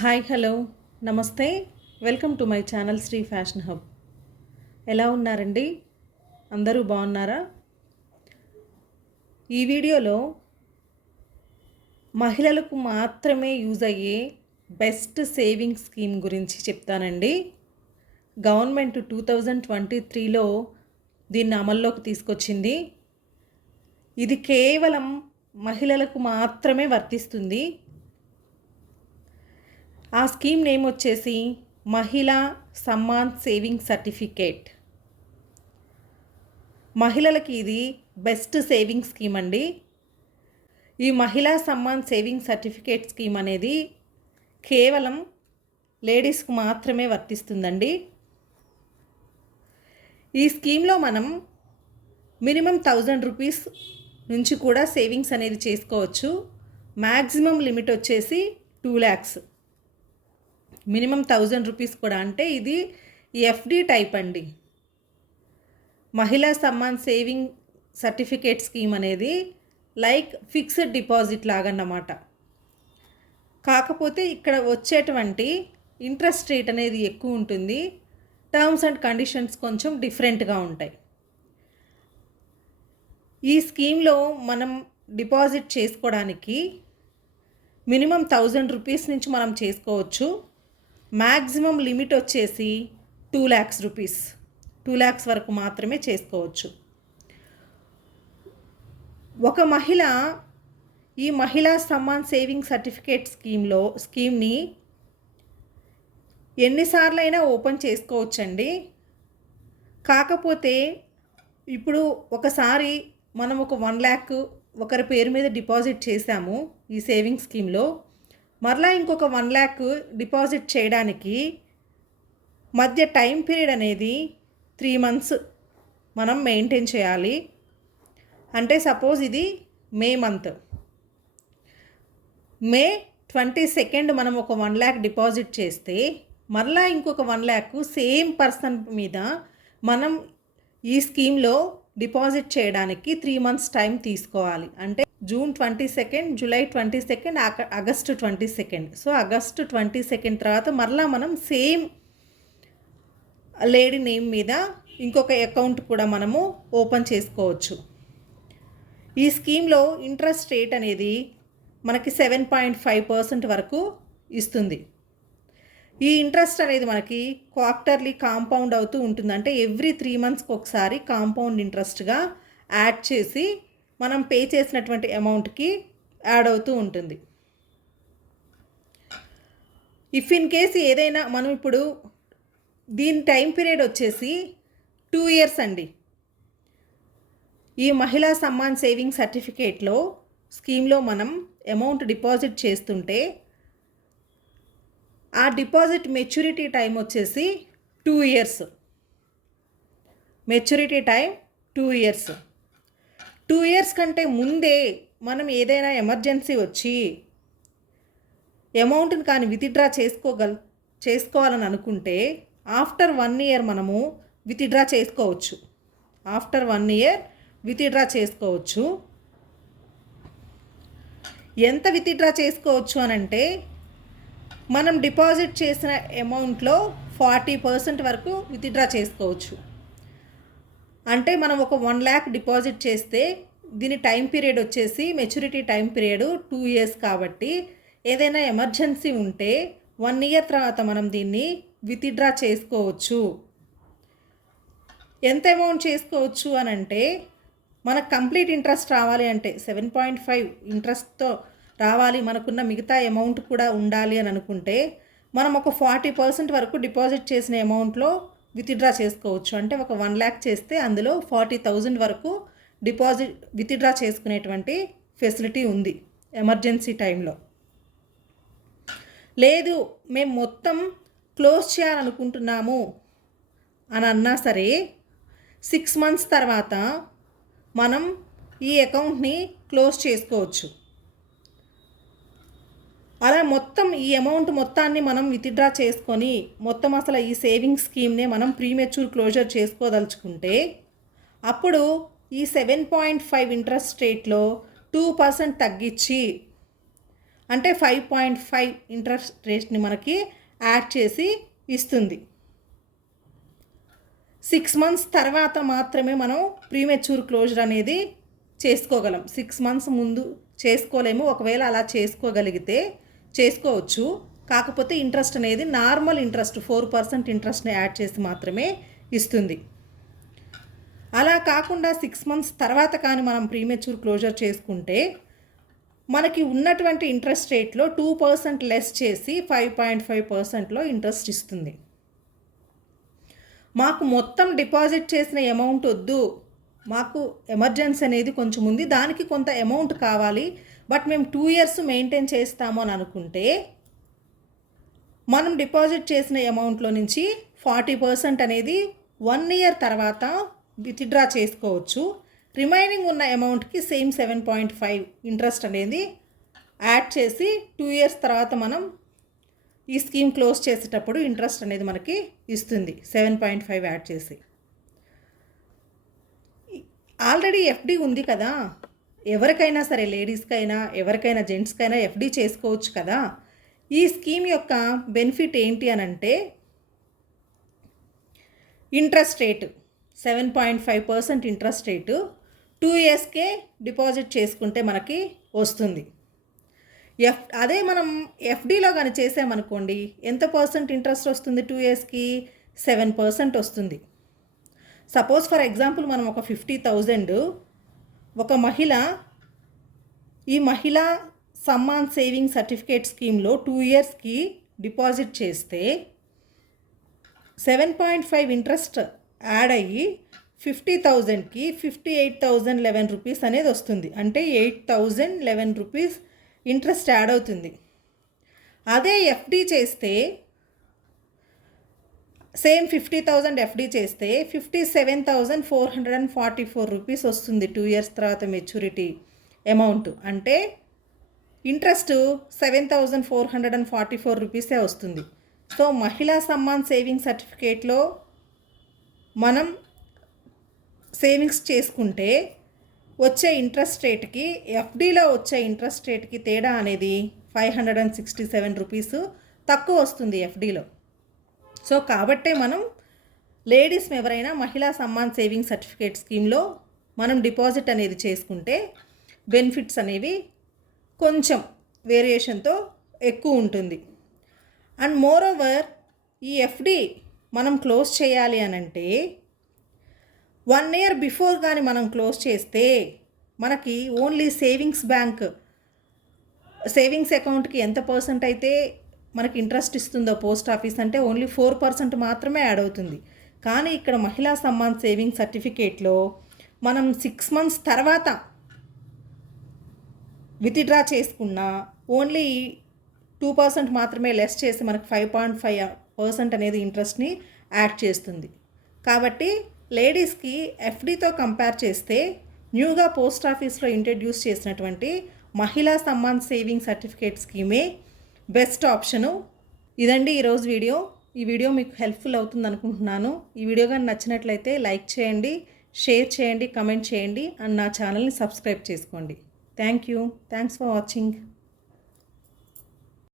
Hi hello నమస్తే welcome to my channel Shri fashion hub. ఎలా ఉన్నారండి? అందరూ బాగున్నారా? ఈ వీడియోలో మహిళలకు మాత్రమే యూజ్ అయ్యే బెస్ట్ సేవింగ్ స్కీమ్ గురించి చెప్తానండి. గవర్నమెంట్ 2023లో దీన్ని అమల్లోకి తీసుకొచ్చింది. ఇది కేవలం మహిళలకు మాత్రమే వర్తిస్తుంది. ఆ స్కీమ్ నేమ్ వచ్చేసి మహిళా సమ్మాన్ సేవింగ్ సర్టిఫికేట్. మహిళలకి ఇది బెస్ట్ సేవింగ్ స్కీమ్ అండి. ఈ మహిళా సమ్మాన్ సేవింగ్ సర్టిఫికేట్ స్కీమ్ అనేది కేవలం లేడీస్కు మాత్రమే వర్తిస్తుందండి. ఈ స్కీమ్లో మనం మినిమం 1000 రూపీస్ నుంచి కూడా సేవింగ్స్ అనేది చేసుకోవచ్చు. మ్యాక్సిమం లిమిట్ వచ్చేసి 2 lakhs. మినిమం 1000 రూపీస్ కూడా, అంటే ఇది ఎఫ్డి టైప్ అండి. మహిళా సమ్మాన్ సేవింగ్ సర్టిఫికేట్ స్కీమ్ అనేది లైక్ ఫిక్స్డ్ డిపాజిట్ లాగన్నమాట. కాకపోతే ఇక్కడ వచ్చేటువంటి ఇంట్రెస్ట్ రేట్ అనేది ఎక్కువ ఉంటుంది. టర్మ్స్ అండ్ కండిషన్స్ కొంచెం డిఫరెంట్గా ఉంటాయి. ఈ స్కీమ్లో మనం డిపాజిట్ చేసుకోవడానికి మినిమం 1000 రూపీస్ నుంచి మనం చేసుకోవచ్చు. మ్యాక్సిమం లిమిట్ వచ్చేసి 2 lakhs రూపీస్. 2 lakhs వరకు మాత్రమే చేసుకోవచ్చు. ఒక మహిళ ఈ మహిళా సమ్మాన్ సేవింగ్ సర్టిఫికేట్ స్కీమ్ని ఎన్నిసార్లైనా ఓపెన్ చేసుకోవచ్చండి. కాకపోతే ఇప్పుడు ఒకసారి మనం ఒక 1 lakh ఒకరి పేరు మీద డిపాజిట్ చేశాము ఈ సేవింగ్ స్కీమ్లో. మరలా ఇంకొక 1 lakh డిపాజిట్ చేయడానికి మధ్య టైం పీరియడ్ అనేది 3 months మనం మెయింటైన్ చేయాలి. అంటే సపోజ్ ఇది మే మంత్, మే 22nd మనం ఒక 1 lakh డిపాజిట్ చేస్తే మరలా ఇంకొక 1 lakh సేమ్ పర్సన్ మీద మనం ఈ స్కీమ్లో డిపాజిట్ చేయడానికి 3 months టైం తీసుకోవాలి. అంటే June 22nd, July 22nd, August 22nd. So August 22nd తర్వాత మరలా మనం సేమ్ లేడీ నేమ్ మీద ఇంకొక అకౌంట్ కూడా మనము ఓపెన్ చేసుకోవచ్చు. ఈ స్కీమ్లో ఇంట్రెస్ట్ రేట్ అనేది మనకి 7.5% వరకు ఇస్తుంది. ఈ ఇంట్రెస్ట్ అనేది మనకి క్వార్టర్లీ కాంపౌండ్ అవుతూ ఉంటుంది. అంటే ఎవ్రీ 3 monthsకి ఒకసారి కాంపౌండ్ ఇంట్రెస్ట్గా యాడ్ చేసి మనం పే చేసినటువంటి అమౌంట్కి యాడ్ అవుతూ ఉంటుంది. ఇఫ్ ఇన్ కేస్ ఏదైనా మనం ఇప్పుడు దీని టైం పీరియడ్ వచ్చేసి 2 years అండి. ఈ మహిళా సమ్మాన్ సేవింగ్ సర్టిఫికేట్లో స్కీమ్లో మనం అమౌంట్ డిపాజిట్ చేస్తుంటే ఆ డిపాజిట్ మెచ్యూరిటీ టైం వచ్చేసి 2 years. Maturity time 2 years. 2 years కంటే ముందే మనం ఏదైనా ఎమర్జెన్సీ వచ్చి అమౌంట్ని కానీ విత్డ్రా చేసుకోవాలని అనుకుంటే ఆఫ్టర్ 1 year మనము విత్డ్రా చేసుకోవచ్చు. ఆఫ్టర్ 1 year విత్డ్రా చేసుకోవచ్చు. ఎంత విత్డ్రా చేసుకోవచ్చు అని అంటే మనం డిపాజిట్ చేసిన అమౌంట్లో 40% వరకు విత్డ్రా చేసుకోవచ్చు. అంటే మనం ఒక 1 lakh డిపాజిట్ చేస్తే దీని టైం పీరియడ్ వచ్చేసి మెచ్యూరిటీ టైం పీరియడ్ 2 years కాబట్టి ఏదైనా ఎమర్జెన్సీ ఉంటే 1 year తర్వాత మనం దీన్ని విత్డ్రా చేసుకోవచ్చు. ఎంత అమౌంట్ చేసుకోవచ్చు అని అంటే మనకు కంప్లీట్ ఇంట్రెస్ట్ రావాలి అంటే 7.5 ఇంట్రెస్ట్తో రావాలి, మనకున్న మిగతా అమౌంట్ కూడా ఉండాలి అని అనుకుంటే మనం ఒక 40% వరకు డిపాజిట్ చేసిన అమౌంట్లో విత్డ్రా చేసుకోవచ్చు. అంటే ఒక 1 lakh చేస్తే అందులో 40,000 వరకు విత్డ్రా చేసుకునేటువంటి ఫెసిలిటీ ఉంది ఎమర్జెన్సీ టైంలో. లేదు మేము మొత్తం క్లోజ్ చేయాలనుకుంటున్నాము అని అన్నా సరే 6 months తర్వాత మనం ఈ అకౌంట్ని క్లోజ్ చేసుకోవచ్చు. అలా మొత్తం ఈ అమౌంట్ మొత్తాన్ని మనం విత్డ్రా చేసుకొని మొత్తం అసలు ఈ సేవింగ్ స్కీమ్నే మనం ప్రీమెచ్యూర్ క్లోజర్ చేసుకోదలుచుకుంటే అప్పుడు ఈ 7.5 ఇంట్రెస్ట్ రేట్లో 2% తగ్గించి అంటే 5.5 ఇంట్రెస్ట్ రేట్ని మనకి యాడ్ చేసి ఇస్తుంది. 6 months తర్వాత మాత్రమే మనం ప్రీమెచ్యూర్ క్లోజర్ అనేది చేసుకోగలం. 6 months ముందు చేసుకోలేము. ఒకవేళ అలా చేసుకోగలిగితే చేసుకోవచ్చు. కాకపోతే ఇంట్రెస్ట్ అనేది నార్మల్ ఇంట్రెస్ట్ 4% ఇంట్రెస్ట్ని యాడ్ చేసి మాత్రమే ఇస్తుంది. అలా కాకుండా 6 months తర్వాత కానీ మనం ప్రీమెచ్యూర్ క్లోజర్ చేసుకుంటే మనకి ఉన్నటువంటి ఇంట్రెస్ట్ రేట్లో 2% లెస్ చేసి 5.5%లో ఇంట్రెస్ట్ ఇస్తుంది. మాకు మొత్తం డిపాజిట్ చేసిన అమౌంట్ వద్దు, మాకు ఎమర్జెన్సీ అనేది కొంచెం ఉంది, దానికి కొంత అమౌంట్ కావాలి, బట్ మేము 2 years మెయింటైన్ చేస్తాము అని అనుకుంటే మనం డిపాజిట్ చేసిన అమౌంట్లో నుంచి 40% అనేది 1 year తర్వాత విత్డ్రా చేసుకోవచ్చు. రిమైనింగ్ ఉన్న అమౌంట్కి సేమ్ 7.5 ఇంట్రెస్ట్ అనేది యాడ్ చేసి 2 years తర్వాత మనం ఈ స్కీమ్ క్లోజ్ చేసేటప్పుడు ఇంట్రెస్ట్ అనేది మనకి ఇస్తుంది 7.5 యాడ్ చేసి. ఆల్రెడీ ఎఫ్డి ఉంది కదా, ఎవరికైనా సరే లేడీస్కైనా ఎవరికైనా జెంట్స్కైనా ఎఫ్డి చేసుకోవచ్చు కదా. ఈ స్కీమ్ యొక్క బెనిఫిట్ ఏంటి అని అంటే ఇంట్రెస్ట్ రేటు 7.5% ఇంట్రెస్ట్ రేటు 2 yearsకే డిపాజిట్ చేసుకుంటే మనకి వస్తుంది. అదే మనం ఎఫ్డీలో కానీ చేసామనుకోండి ఎంత పర్సెంట్ ఇంట్రెస్ట్ వస్తుంది? 2 yearsకి 7% వస్తుంది. సపోజ్ ఫర్ ఎగ్జాంపుల్ మనం ఒక 50,000 ఒక ఈ మహిళ సమ్మాన్ సేవింగ్ సర్టిఫికేట్ స్కీమ్లో 2 yearsకి డిపాజిట్ చేస్తే 7.5 ఇంట్రెస్ట్ యాడ్ అయ్యి 50,000కి 58,011 రూపీస్ అనేది వస్తుంది. అంటే 8,011 రూపీస్ ఇంట్రెస్ట్ యాడ్ అవుతుంది. అదే ఎఫ్డి చేస్తే సేమ్ 50,000 ఎఫ్డి చేస్తే 57,444 రూపీస్ వస్తుంది 2 years తర్వాత మెచ్యూరిటీ అమౌంట్. అంటే ఇంట్రెస్ట్ 7,444 రూపీసే వస్తుంది. సో మహిళా సమ్మాన్ సేవింగ్ సర్టిఫికేట్లో మనం సేవింగ్స్ చేసుకుంటే వచ్చే ఇంట్రెస్ట్ రేట్కి ఎఫ్డీలో వచ్చే ఇంట్రెస్ట్ రేట్కి తేడా అనేది 567 రూపీస్ తక్కువ వస్తుంది ఎఫ్డీలో. సో కాబట్టే మనం లేడీస్ ఎవరైనా మహిళా సమ్మాన్ సేవింగ్ సర్టిఫికేట్ స్కీమ్లో మనం డిపాజిట్ అనేది చేసుకుంటే బెనిఫిట్స్ అనేవి కొంచెం వేరియేషన్తో ఎక్కువ ఉంటుంది. అండ్ మోర్ ఓవర్ ఈ ఎఫ్డి మనం క్లోజ్ చేయాలి అని అంటే 1 year బిఫోర్ కానీ మనం క్లోజ్ చేస్తే మనకి ఓన్లీ సేవింగ్స్ అకౌంట్కి ఎంత పర్సెంట్ అయితే మనకి ఇంట్రెస్ట్ ఇస్తుందో పోస్ట్ ఆఫీస్ అంటే ఓన్లీ 4% మాత్రమే యాడ్ అవుతుంది. కానీ ఇక్కడ మహిళా సమ్మాన్ సేవింగ్ సర్టిఫికేట్లో మనం 6 months తర్వాత విత్డ్రా చేసుకున్న ఓన్లీ 2% మాత్రమే లెస్ చేసి మనకు 5.5% అనేది ఇంట్రెస్ట్ని యాడ్ చేస్తుంది. కాబట్టి లేడీస్కి ఎఫ్డీతో కంపేర్ చేస్తే న్యూగా పోస్ట్ ఆఫీస్లో ఇంట్రడ్యూస్ చేసినటువంటి మహిళా సమ్మాన్ సేవింగ్ సర్టిఫికేట్ స్కీమే బెస్ట్ ఆప్షను. ఇదండి ఈరోజు వీడియో. ఈ వీడియో మీకు హెల్ప్ఫుల్ అవుతుంది అనుకుంటున్నాను. ఈ వీడియో కానీ నచ్చినట్లయితే లైక్ చేయండి, షేర్ చేయండి, కమెంట్ చేయండి అండ్ నా ఛానల్ని సబ్స్క్రైబ్ చేసుకోండి. Thank you. Thanks for watching.